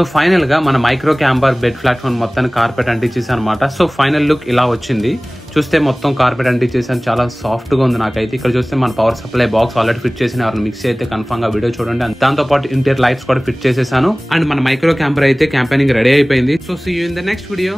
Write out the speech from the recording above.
So final గా మన micro camber bed platform మొత్తాన్ని కార్పెట్ అంటించేసాను అనమాట. సో ఫైనల్ లుక్ ఇలా వచ్చింది. చూస్తే మొత్తం కార్పెట్ అంటించేసాను, చాలా సాఫ్ట్ గా ఉంది నాకైతే. ఇక్కడ చూస్తే మన power supply box already fit చేసిన, ఎవరైనా మిక్స్ అయితే కన్ఫర్మ్ గా వీడియో చూడండి. దాంతో పాటు ఇంటీరియర్ లైట్స్ కూడా ఫిట్ చేసేసాను. అండ్ మన మైక్రో క్యాంపర్ అయితే క్యాంపెయినింగ్ రెడీ అయిపోయింది. So see you in the next video.